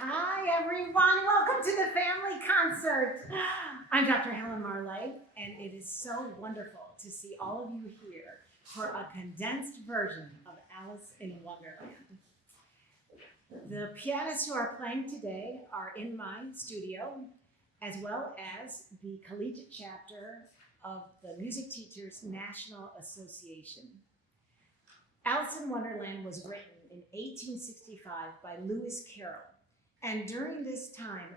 Hi, everyone. Welcome to the family concert. I'm Dr. Helen Marlais, and it is so wonderful to see all of you here for a condensed version of Alice in Wonderland. The pianists who are playing today are in my studio, as well as the Collegiate chapter of the Music Teachers National Association. Alice in Wonderland was written in 1865 by Lewis Carroll. And during this time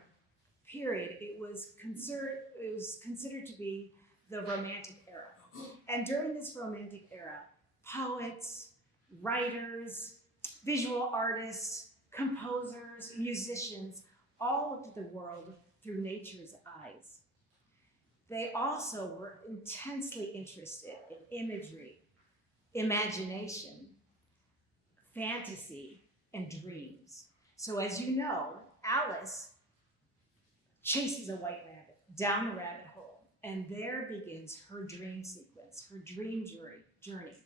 period, it was considered to be the Romantic era. And during this Romantic era, poets, writers, visual artists, composers, musicians, all looked at the world through nature's eyes. They also were intensely interested in imagery, imagination, fantasy, and dreams. So as you know, Alice chases a white rabbit down the rabbit hole, and there begins her dream sequence, her dream journey.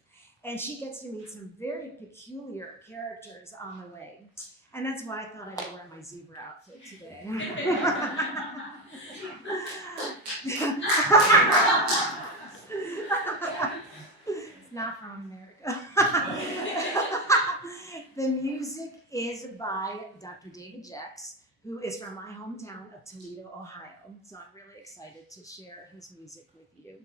And she gets to meet some very peculiar characters on the way. And that's why I thought I would wear my zebra outfit today. It's not from America. The music is by Dr. David Jex, who is from my hometown of Toledo, Ohio. So I'm really excited to share his music with you.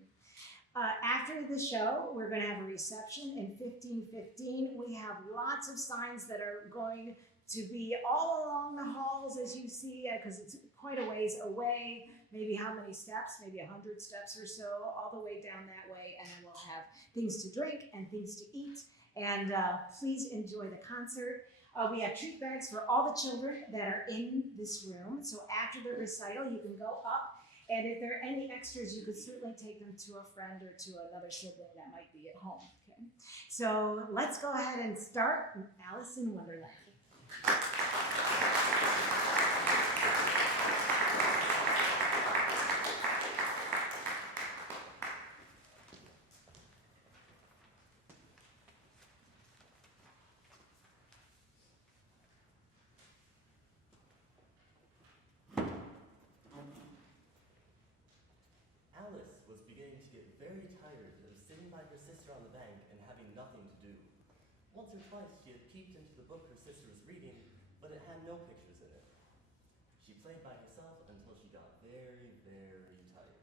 After the show, we're going to have a reception in 1515. We have lots of signs that are going to be all along the halls as you see, because it's quite a ways away, maybe how many steps, maybe 100 steps or so, all the way down that way, and then we'll have things to drink and things to eat. And please enjoy the concert. We have treat bags for all the children that are in this room. So after the recital, you can go up, and if there are any extras, you could certainly take them to a friend or to another sibling that might be at home. Okay? So let's go ahead and start Alice in Wonderland. Alice was beginning to get very tired of sitting by her sister on the bank and having nothing to do. Once or twice she had peeped into the book her sister was reading, but it had no pictures in it. She played by herself until she got very, very tired.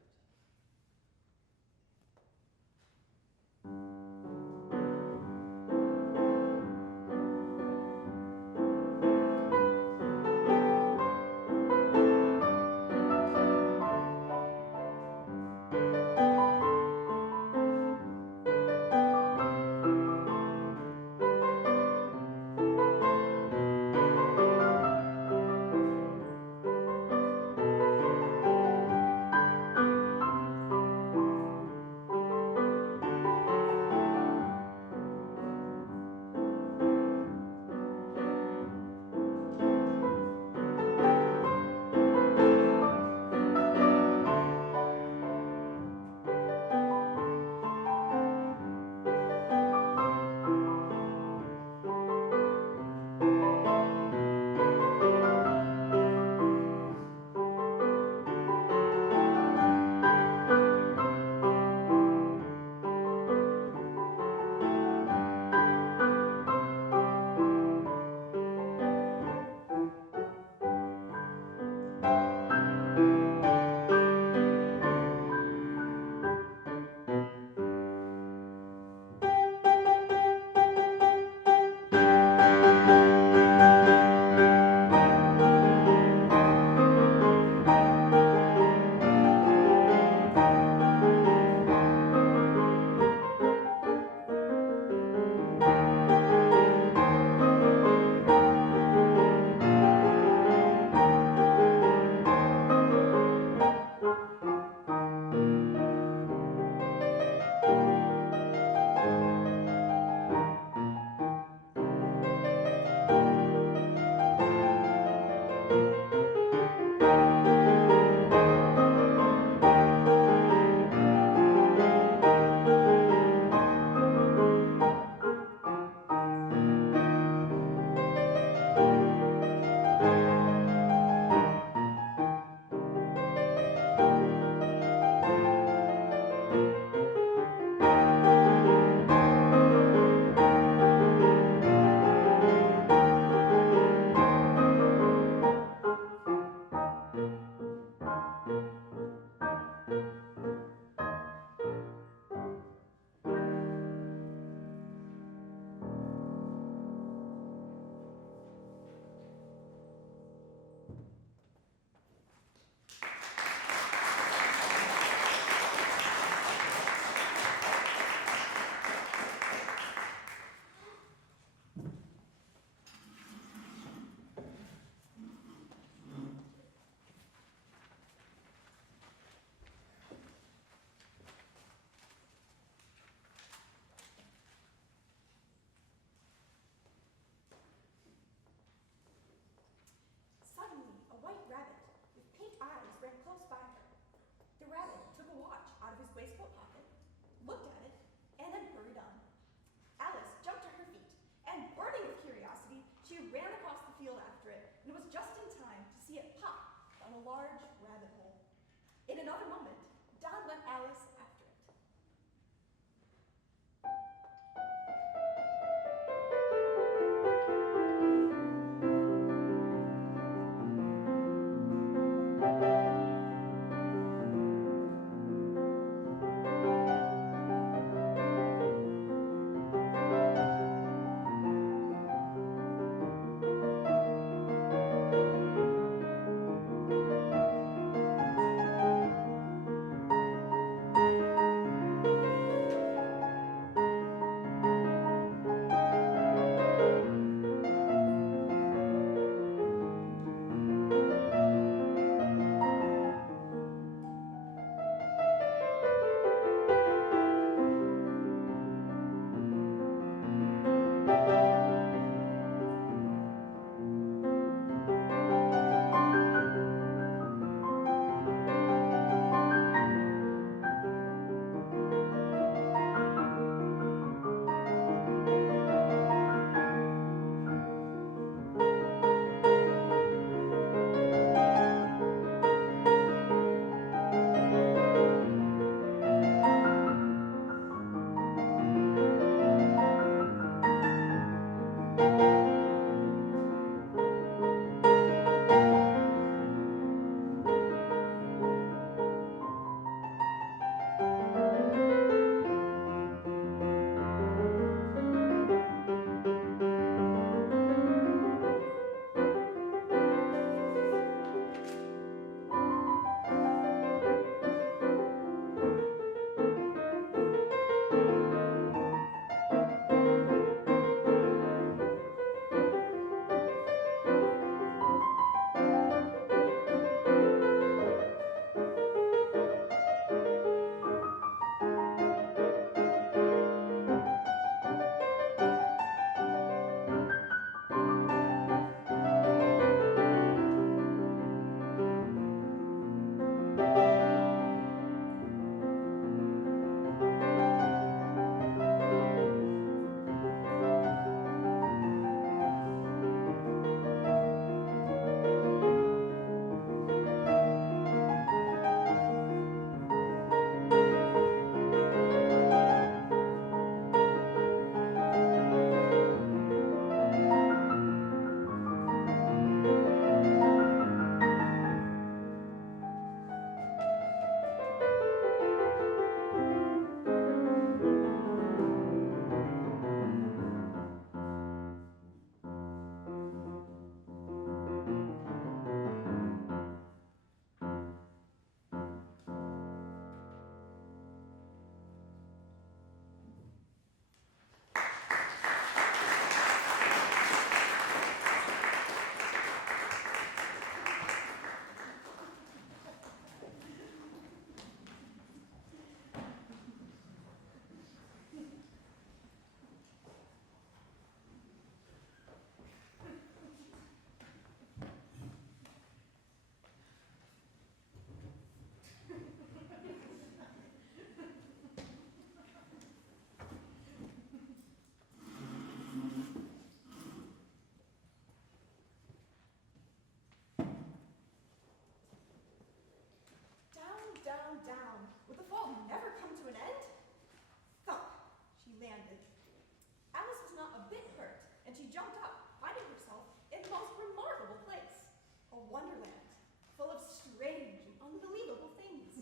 and she jumped up, finding herself in the most remarkable place, a wonderland, full of strange and unbelievable things.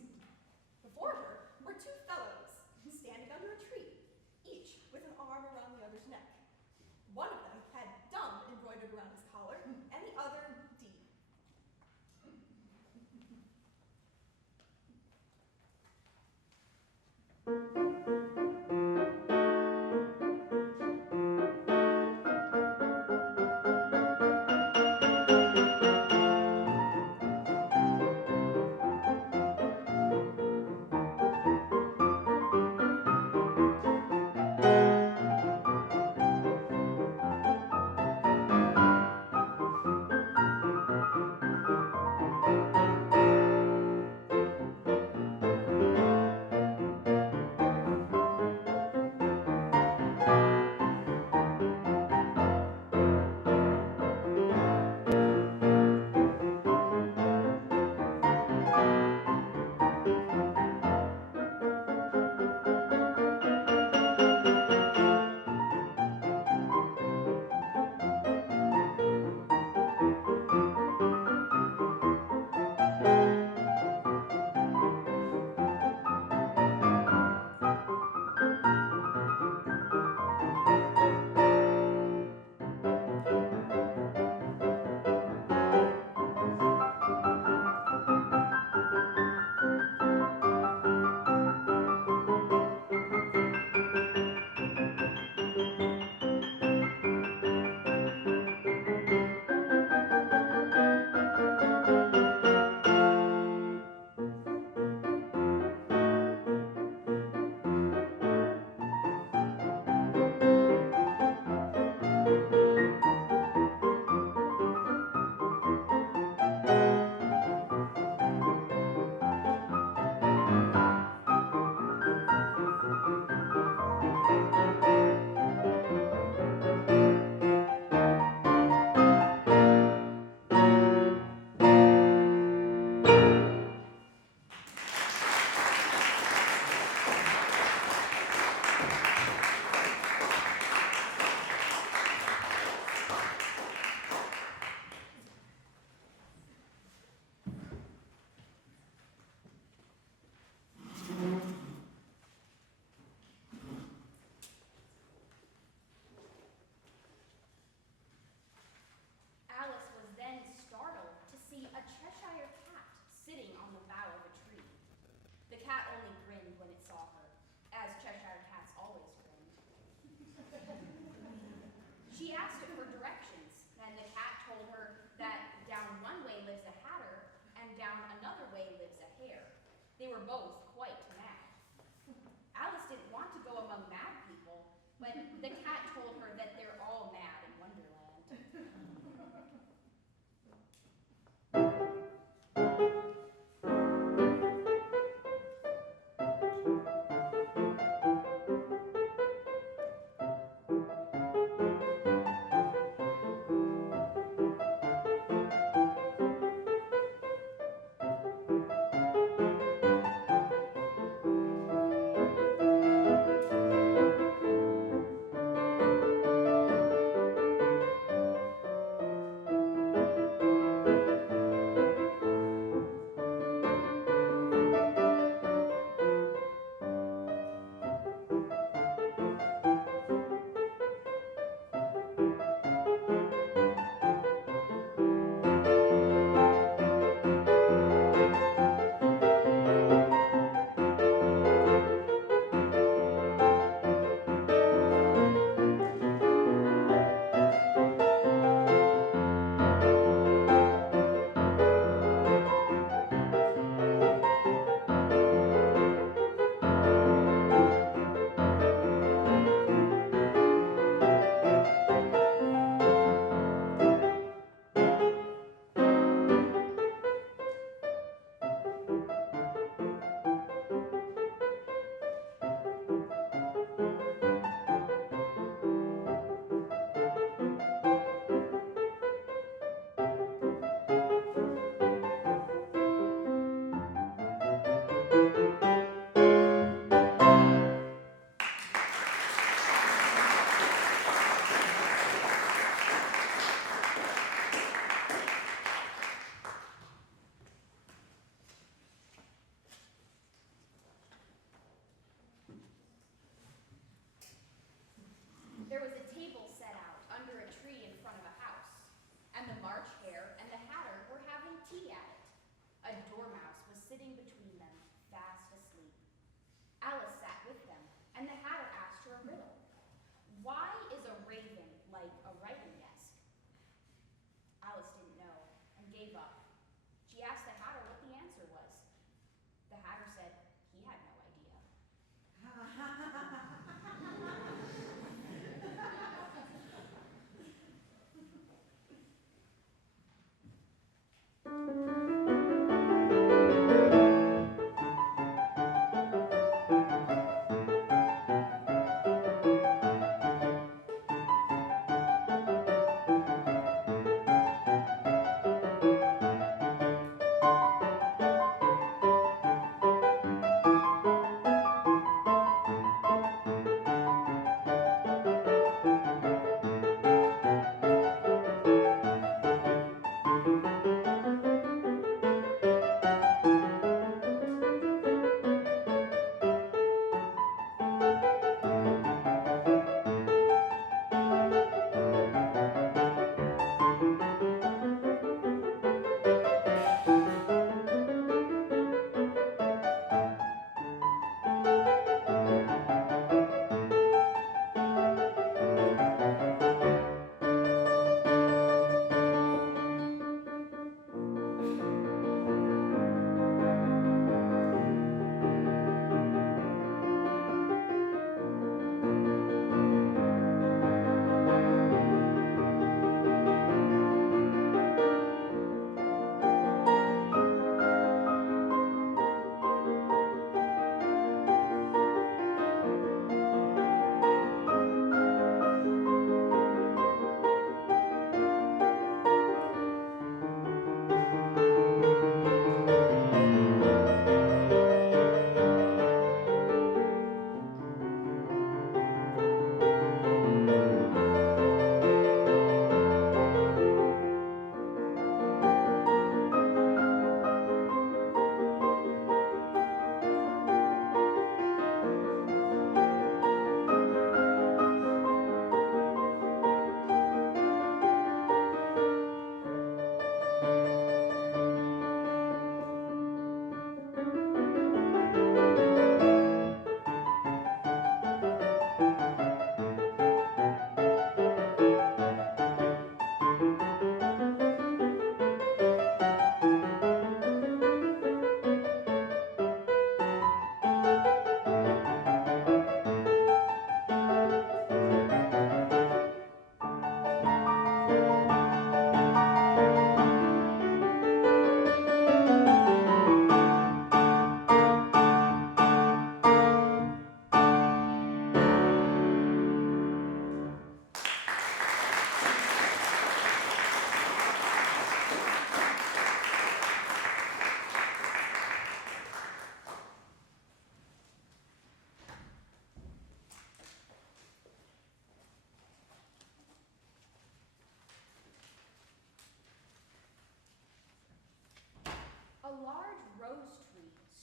Before her were two fellows, standing under a tree, each with an arm around the other's neck. One of them had dumb embroidered around his collar, and the other D.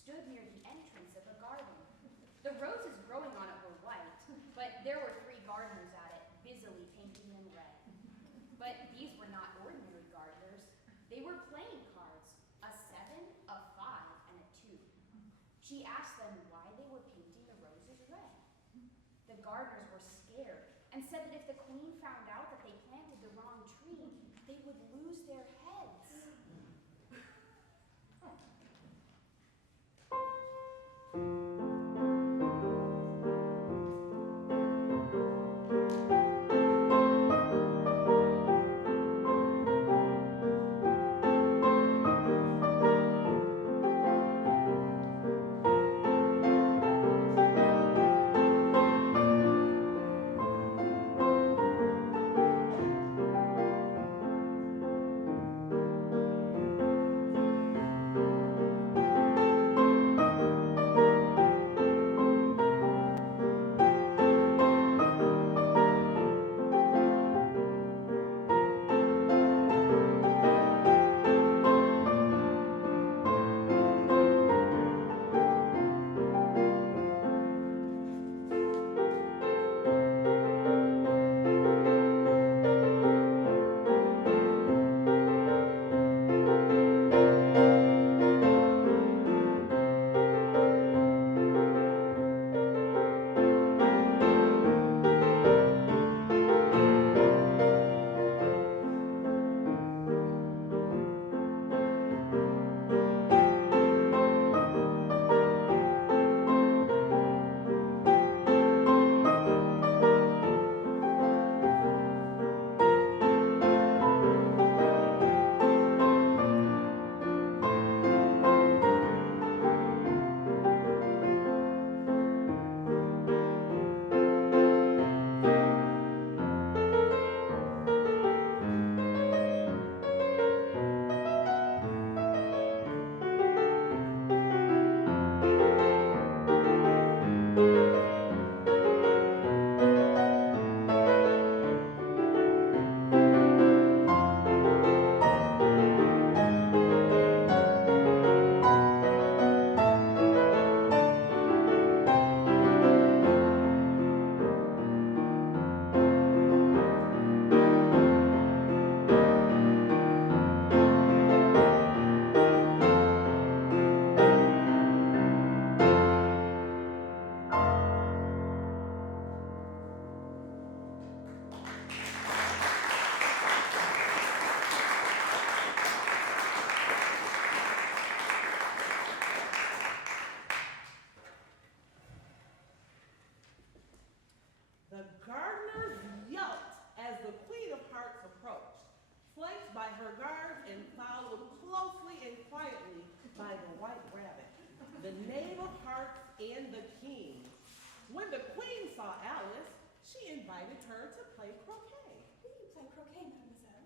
stood near the entrance of a garden. The roses growing on it were white, but there were 3 gardeners at it, busily painting them red. But these were not ordinary gardeners. They were playing cards, a 7, a 5, and a 2. She asked them why they were painting the roses red. The gardeners were scared and said that if the queen found out that they planted the wrong tree, they would lose their heads. the Knave of Hearts and the King. When the queen saw Alice, she invited her to play croquet. Do you play croquet, mademoiselle?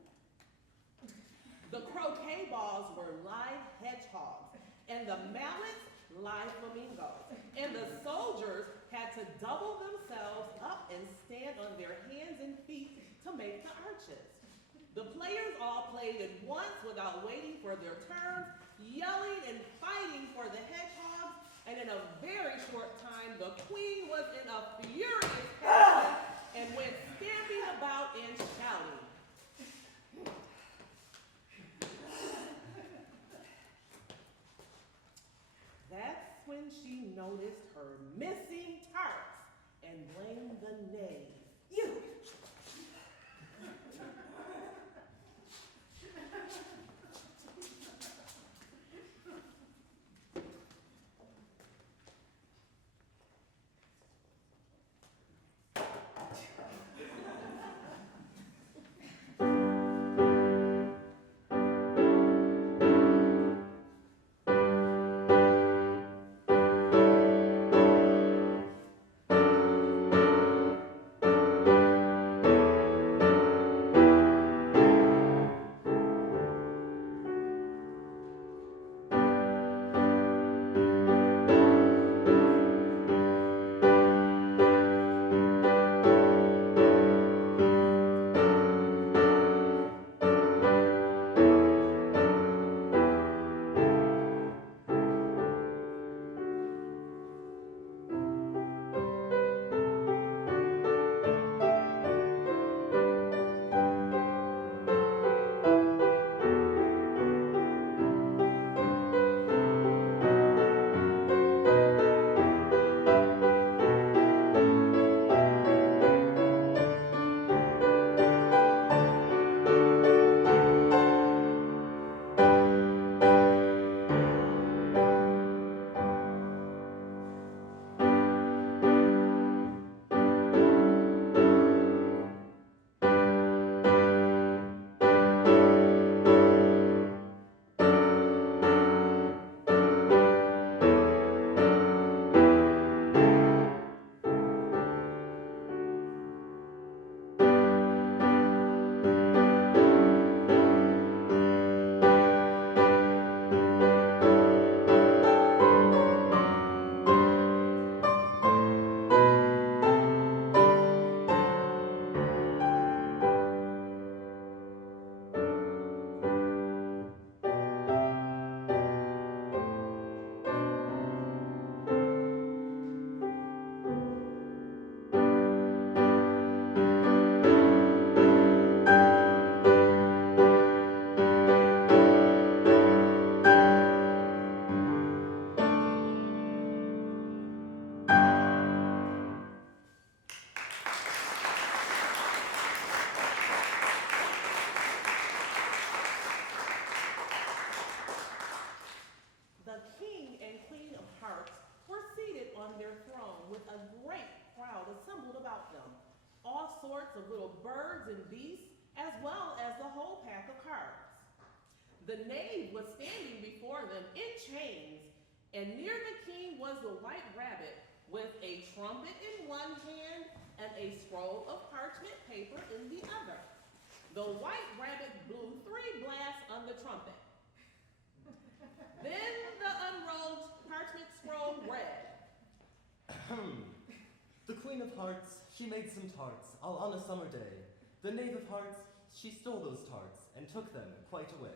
The croquet balls were live hedgehogs, and the mallets live flamingos. And the soldiers had to double themselves up and stand on their hands and feet to make the arches. The players all played at once without waiting for their turns, yelling and fighting for the hedgehogs, and in a very short time, the queen was in a furious passion and went stamping about and shouting. That's when she noticed her missing tarts and blamed the knave. You! of little birds and beasts, as well as the whole pack of cards. The knave was standing before them in chains, and near the king was the white rabbit with a trumpet in one hand and a scroll of parchment paper in the other. The white rabbit blew 3 blasts on the trumpet. Then the unrolled parchment scroll read. The Queen of Hearts, she made some tarts, all on a summer day. The Knave of Hearts, she stole those tarts and took them quite away.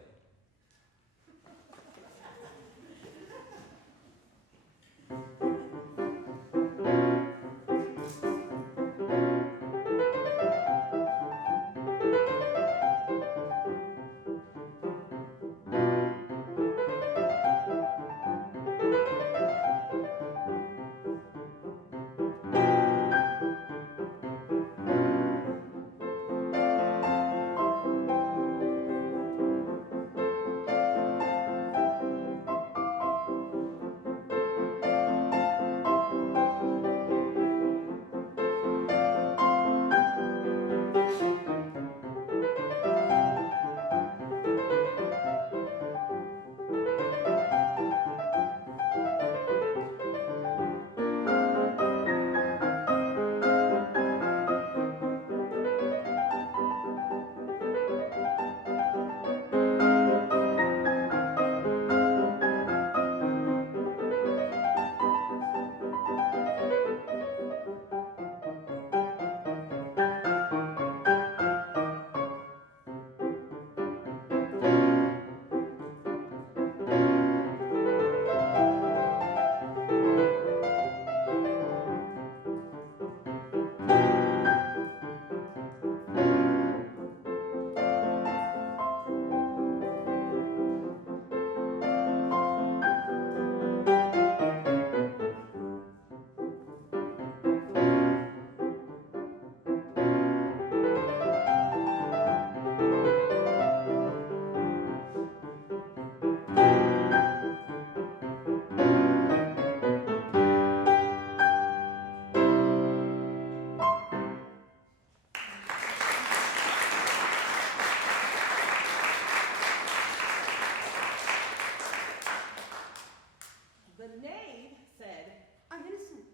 The knave said, I'm innocent.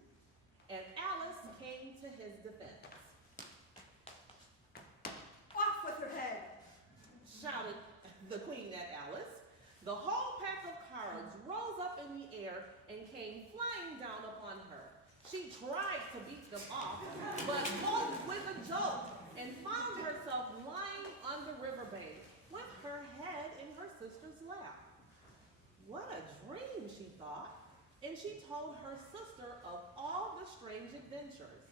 and Alice came to his defense. Off with her head. Shouted the queen at Alice. The whole pack of cards rose up in the air and came flying down upon her. She tried to beat them off, but woke with a jolt and found herself lying on the riverbank with her head in her sister's lap. What a dream, she thought, and she told her sister of all the strange adventures.